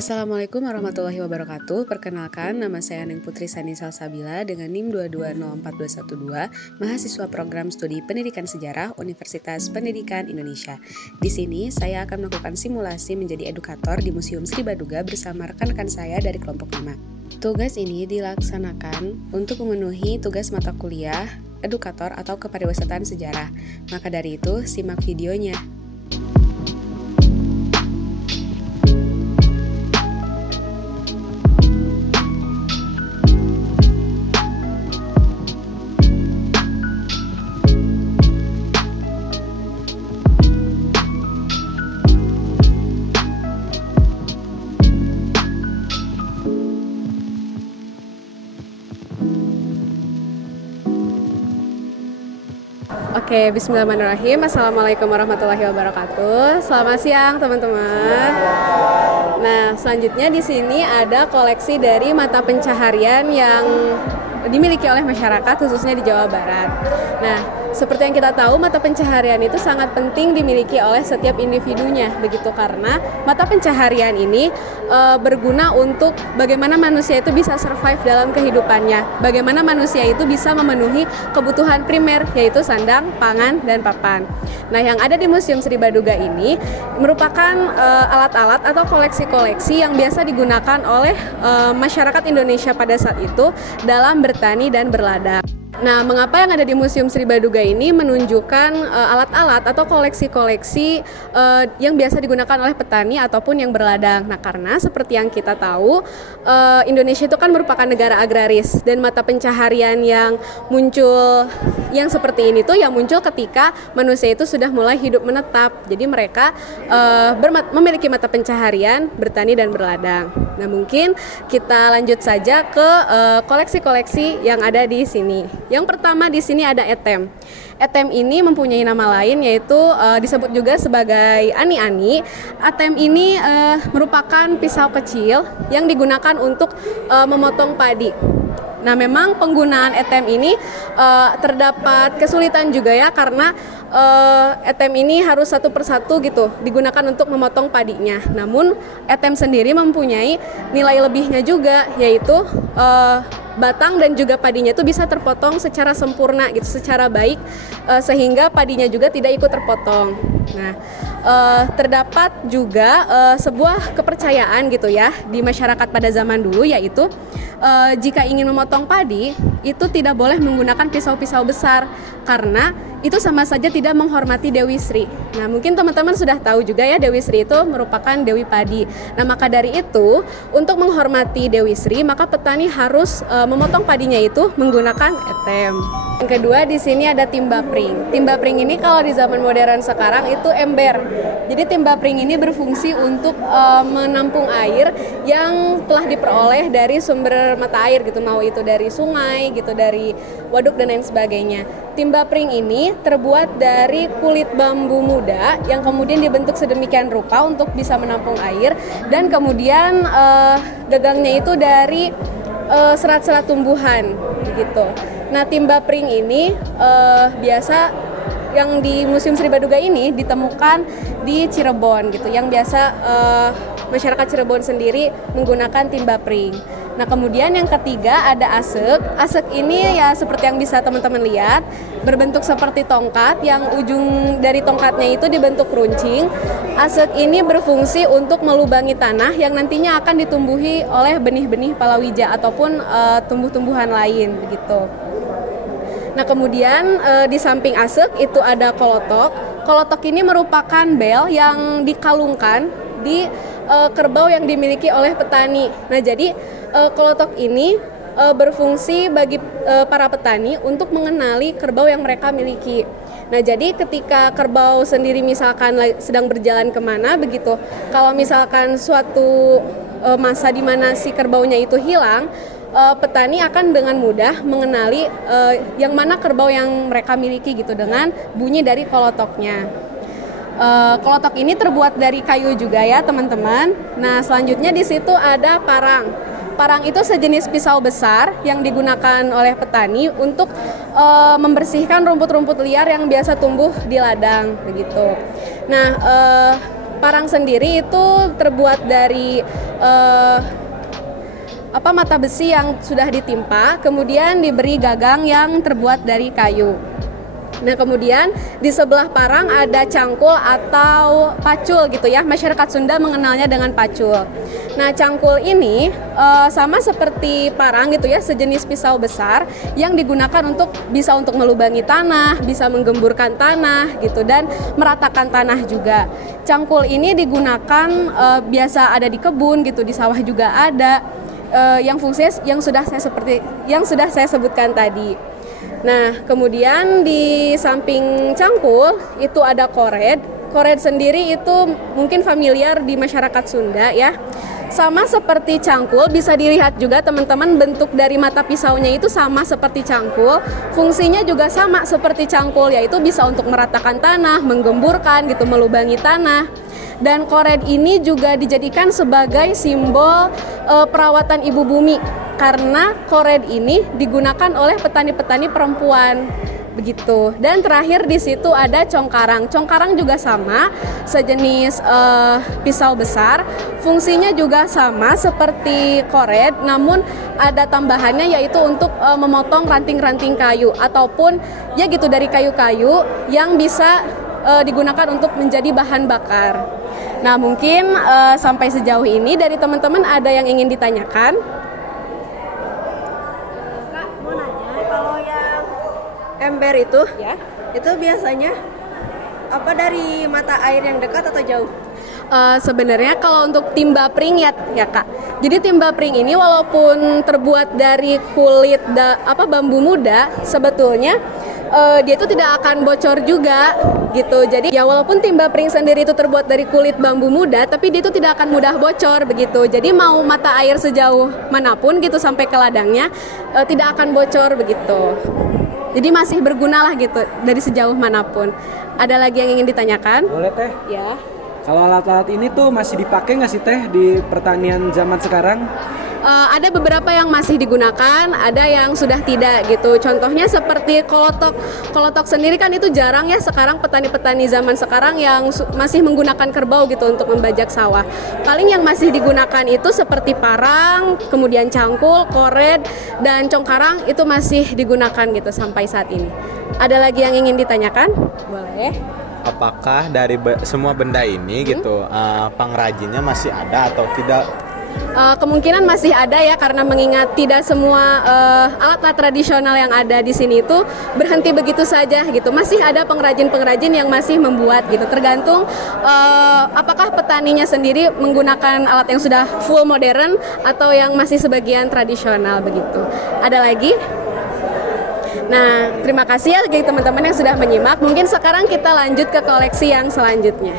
Assalamualaikum warahmatullahi wabarakatuh. Perkenalkan, nama saya Neng Putri Sani Salsabila dengan NIM 2204212, mahasiswa program studi Pendidikan Sejarah Universitas Pendidikan Indonesia. Di sini saya akan melakukan simulasi menjadi edukator di Museum Sri Baduga bersama rekan-rekan saya dari kelompok 5. Tugas ini dilaksanakan untuk memenuhi tugas mata kuliah edukator atau keperawatan sejarah. Maka dari itu, simak videonya. Oke, bismillahirrahmanirrahim. Assalamualaikum warahmatullahi wabarakatuh. Selamat siang, teman-teman. Nah, selanjutnya di sini ada koleksi dari mata pencaharian yang dimiliki oleh masyarakat khususnya di Jawa Barat. Nah, seperti yang kita tahu, mata pencaharian itu sangat penting dimiliki oleh setiap individunya, begitu karena mata pencaharian ini berguna untuk bagaimana manusia itu bisa survive dalam kehidupannya, bagaimana manusia itu bisa memenuhi kebutuhan primer yaitu sandang, pangan, dan papan. Nah, yang ada di Museum Sri Baduga ini merupakan alat-alat atau koleksi-koleksi yang biasa digunakan oleh masyarakat Indonesia pada saat itu dalam bertani dan berladang. Nah, mengapa yang ada di Museum Sri Baduga ini menunjukkan alat-alat atau koleksi-koleksi yang biasa digunakan oleh petani ataupun yang berladang? Nah, karena seperti yang kita tahu, Indonesia itu kan merupakan negara agraris dan mata pencaharian yang muncul yang seperti ini tuh yang muncul ketika manusia itu sudah mulai hidup menetap. Jadi mereka memiliki mata pencaharian bertani dan berladang. Nah, mungkin kita lanjut saja ke koleksi-koleksi yang ada di sini. Yang pertama di sini ada etem. Etem ini mempunyai nama lain yaitu disebut juga sebagai ani-ani. Etem ini merupakan pisau kecil yang digunakan untuk memotong padi. Nah, memang penggunaan etem ini terdapat kesulitan juga ya, karena etem ini harus satu persatu gitu digunakan untuk memotong padinya. Namun etem sendiri mempunyai nilai lebihnya juga, yaitu batang dan juga padinya itu bisa terpotong secara sempurna gitu, secara baik, sehingga padinya juga tidak ikut terpotong. Nah, terdapat juga sebuah kepercayaan gitu ya di masyarakat pada zaman dulu, yaitu jika ingin memotong padi itu tidak boleh menggunakan pisau-pisau besar karena itu sama saja tidak menghormati Dewi Sri. Nah, mungkin teman-teman sudah tahu juga ya, Dewi Sri itu merupakan Dewi Padi. Nah, maka dari itu, untuk menghormati Dewi Sri, maka petani harus memotong padinya itu menggunakan etem. Yang kedua di sini ada timba pring. Timba pring ini kalau di zaman modern sekarang itu ember. Jadi timba pring ini berfungsi untuk menampung air yang telah diperoleh dari sumber mata air gitu, mau itu dari sungai gitu, dari waduk dan lain sebagainya. Timba pring ini terbuat dari kulit bambu muda yang kemudian dibentuk sedemikian rupa untuk bisa menampung air, dan kemudian gagangnya itu dari serat-serat tumbuhan gitu. Nah, timba pring ini biasa yang di Museum Sri Baduga ini ditemukan di Cirebon gitu, yang biasa masyarakat Cirebon sendiri menggunakan timba pring. Nah, kemudian yang ketiga ada asek. Asek ini ya seperti yang bisa teman-teman lihat, berbentuk seperti tongkat yang ujung dari tongkatnya itu dibentuk runcing. Asek ini berfungsi untuk melubangi tanah yang nantinya akan ditumbuhi oleh benih-benih palawija ataupun tumbuh-tumbuhan lain begitu. Nah, kemudian di samping asek itu ada kolotok. Kolotok ini merupakan bel yang dikalungkan di kerbau yang dimiliki oleh petani. Nah, jadi kolotok ini berfungsi bagi para petani untuk mengenali kerbau yang mereka miliki. Nah, jadi ketika kerbau sendiri misalkan sedang berjalan kemana begitu, kalau misalkan suatu masa di mana si kerbaunya itu hilang, petani akan dengan mudah mengenali yang mana kerbau yang mereka miliki gitu dengan bunyi dari kolotoknya. Kolotok ini terbuat dari kayu juga ya, teman-teman. Nah, selanjutnya di situ ada parang. Parang itu sejenis pisau besar yang digunakan oleh petani untuk membersihkan rumput-rumput liar yang biasa tumbuh di ladang begitu. Nah, Parang sendiri itu terbuat dari mata besi yang sudah ditimpa, kemudian diberi gagang yang terbuat dari kayu. Nah, kemudian di sebelah parang ada cangkul atau pacul gitu ya. Masyarakat Sunda mengenalnya dengan pacul. Nah, cangkul ini sama seperti parang gitu ya, sejenis pisau besar yang digunakan bisa untuk melubangi tanah, bisa menggemburkan tanah gitu dan meratakan tanah juga. Cangkul ini digunakan biasa ada di kebun gitu, di sawah juga ada. Yang fungsinya yang sudah saya sebutkan tadi. Nah, kemudian di samping cangkul itu ada kored. Kored sendiri itu mungkin familiar di masyarakat Sunda ya. Sama seperti cangkul, bisa dilihat juga teman-teman bentuk dari mata pisaunya itu sama seperti cangkul. Fungsinya juga sama seperti cangkul, yaitu bisa untuk meratakan tanah, menggemburkan gitu, melubangi tanah. Dan kored ini juga dijadikan sebagai simbol perawatan ibu bumi karena kored ini digunakan oleh petani-petani perempuan begitu. Dan terakhir di situ ada congkarang. Congkarang juga sama, sejenis pisau besar. Fungsinya juga sama seperti kored, namun ada tambahannya yaitu untuk memotong ranting-ranting kayu ataupun ya gitu dari kayu-kayu yang bisa digunakan untuk menjadi bahan bakar. Nah, mungkin sampai sejauh ini dari teman-teman ada yang ingin ditanyakan? Kak, mau nanya, kalau yang ember itu, Ya. itu biasanya apa dari mata air yang dekat atau jauh? Sebenarnya kalau untuk timba pring ya Kak. Jadi timba pring ini walaupun terbuat dari kulit bambu muda, sebetulnya dia itu tidak akan bocor juga gitu. Jadi ya walaupun timba pring sendiri itu terbuat dari kulit bambu muda, tapi dia itu tidak akan mudah bocor begitu. Jadi mau mata air sejauh manapun gitu sampai ke ladangnya tidak akan bocor begitu. Jadi masih berguna lah gitu dari sejauh manapun. Ada lagi yang ingin ditanyakan? Boleh Teh. Ya. Kalau alat-alat ini tuh masih dipakai nggak sih Teh di pertanian zaman sekarang? Ada beberapa yang masih digunakan, ada yang sudah tidak gitu. Contohnya seperti kolotok. Kolotok sendiri kan itu jarang ya sekarang petani-petani zaman sekarang yang masih menggunakan kerbau gitu untuk membajak sawah. Paling yang masih digunakan itu seperti parang, kemudian cangkul, kored, dan congkarang itu masih digunakan gitu sampai saat ini. Ada lagi yang ingin ditanyakan? Boleh. Apakah dari semua benda ini gitu pengrajinnya masih ada atau tidak? Kemungkinan masih ada ya, karena mengingat tidak semua alat-alat tradisional yang ada di sini itu berhenti begitu saja gitu. Masih ada pengrajin-pengrajin yang masih membuat gitu. Tergantung apakah petaninya sendiri menggunakan alat yang sudah full modern atau yang masih sebagian tradisional begitu. Ada lagi? Nah, terima kasih ya bagi teman-teman yang sudah menyimak. Mungkin sekarang kita lanjut ke koleksi yang selanjutnya.